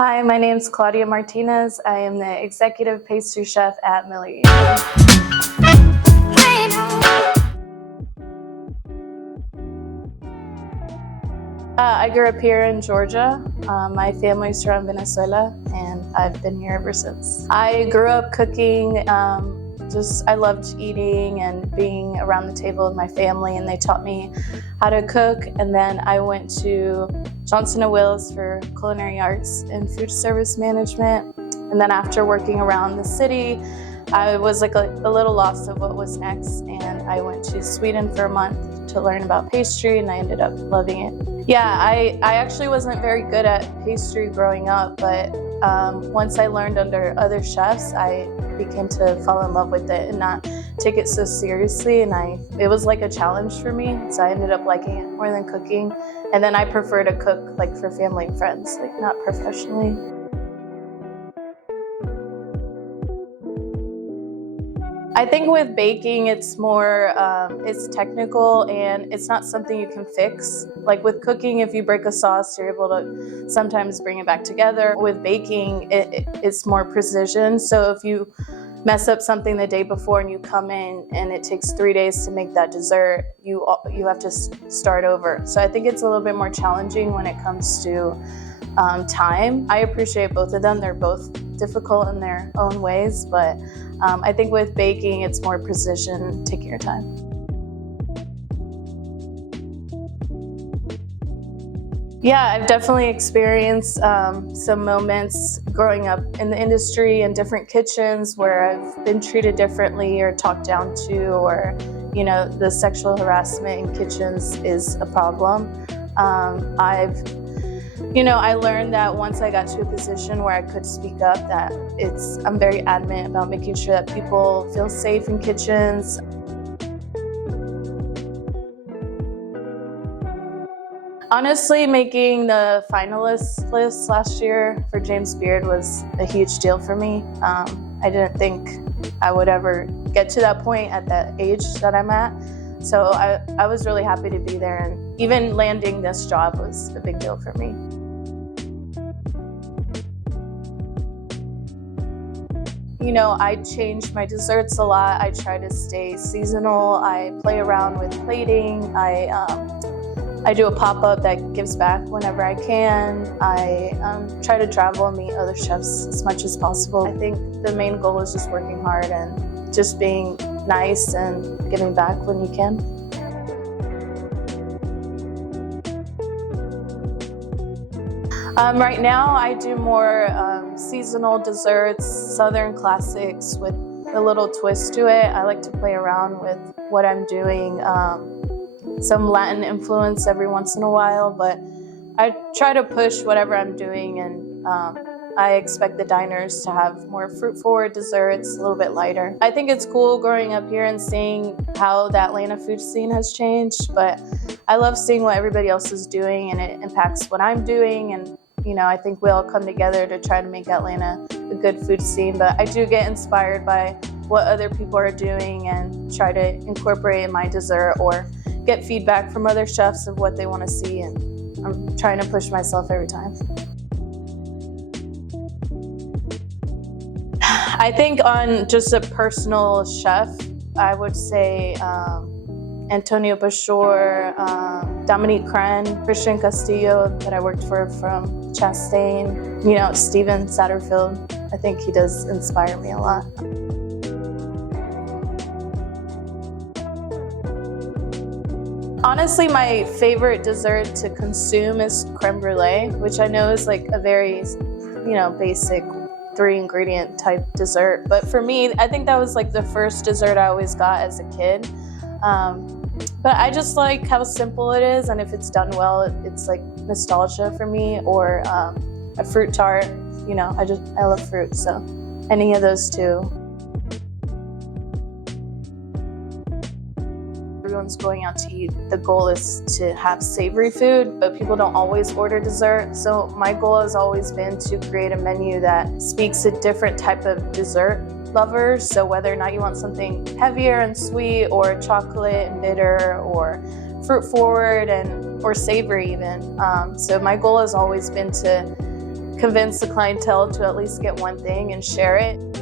Hi, my name's Claudia Martinez. I am the executive pastry chef at Miller. I grew up here in Georgia. My family's from Venezuela, and I've been here ever since. I grew up cooking. I loved eating and being around the table with my family, and they taught me how to cook. And then I went to Johnson & Wales for culinary arts and food service management. And then after working around the city, I was like a little lost of what was next, and I went to Sweden for a month to learn about pastry, and I ended up loving it. Yeah, I actually wasn't very good at pastry growing up, but once I learned under other chefs, I began to fall in love with it and not take it so seriously, and it was like a challenge for me, so I ended up liking it more than cooking. And then I prefer to cook like for family and friends, like not professionally. I think with baking, it's more, it's technical and it's not something you can fix. Like with cooking, if you break a sauce, you're able to sometimes bring it back together. With baking, it's more precision. So if you mess up something the day before and you come in and it takes 3 days to make that dessert, you have to start over. So I think it's a little bit more challenging when it comes to time. I appreciate both of them. They're both difficult in their own ways, but I think with baking, it's more precision, taking your time. Yeah, I've definitely experienced some moments growing up in the industry in different kitchens where I've been treated differently or talked down to, or, the sexual harassment in kitchens is a problem. I learned that once I got to a position where I could speak up, that I'm very adamant about making sure that people feel safe in kitchens. Honestly, making the finalist list last year for James Beard was a huge deal for me. I didn't think I would ever get to that point at the age that I'm at. So I was really happy to be there, and even landing this job was a big deal for me. I change my desserts a lot. I try to stay seasonal. I play around with plating. I do a pop-up that gives back whenever I can. I try to travel and meet other chefs as much as possible. I think the main goal is just working hard and just being nice and giving back when you can. Right now, I do more seasonal desserts, southern classics with a little twist to it. I like to play around with what I'm doing. Some Latin influence every once in a while, but I try to push whatever I'm doing, and I expect the diners to have more fruit-forward desserts, a little bit lighter. I think it's cool growing up here and seeing how the Atlanta food scene has changed, but I love seeing what everybody else is doing, and it impacts what I'm doing, and I think we all come together to try to make Atlanta a good food scene, but I do get inspired by what other people are doing and try to incorporate in my dessert or get feedback from other chefs of what they want to see, and I'm trying to push myself every time. I think on just a personal chef, I would say Antonio Bashor, Dominique Crenn, Christian Castillo that I worked for from Chastain, Steven Satterfield. I think he does inspire me a lot. Honestly, my favorite dessert to consume is creme brulee, which I know is like a very, basic 3-ingredient type dessert. But for me, I think that was like the first dessert I always got as a kid. But I just like how simple it is, and if it's done well, it's like nostalgia for me. Or a fruit tart, I love fruit, so any of those two. Everyone's going out to eat. The goal is to have savory food, but people don't always order dessert. So my goal has always been to create a menu that speaks to different type of dessert lovers. So whether or not you want something heavier and sweet, or chocolate and bitter, or fruit forward or savory even. So my goal has always been to convince the clientele to at least get one thing and share it.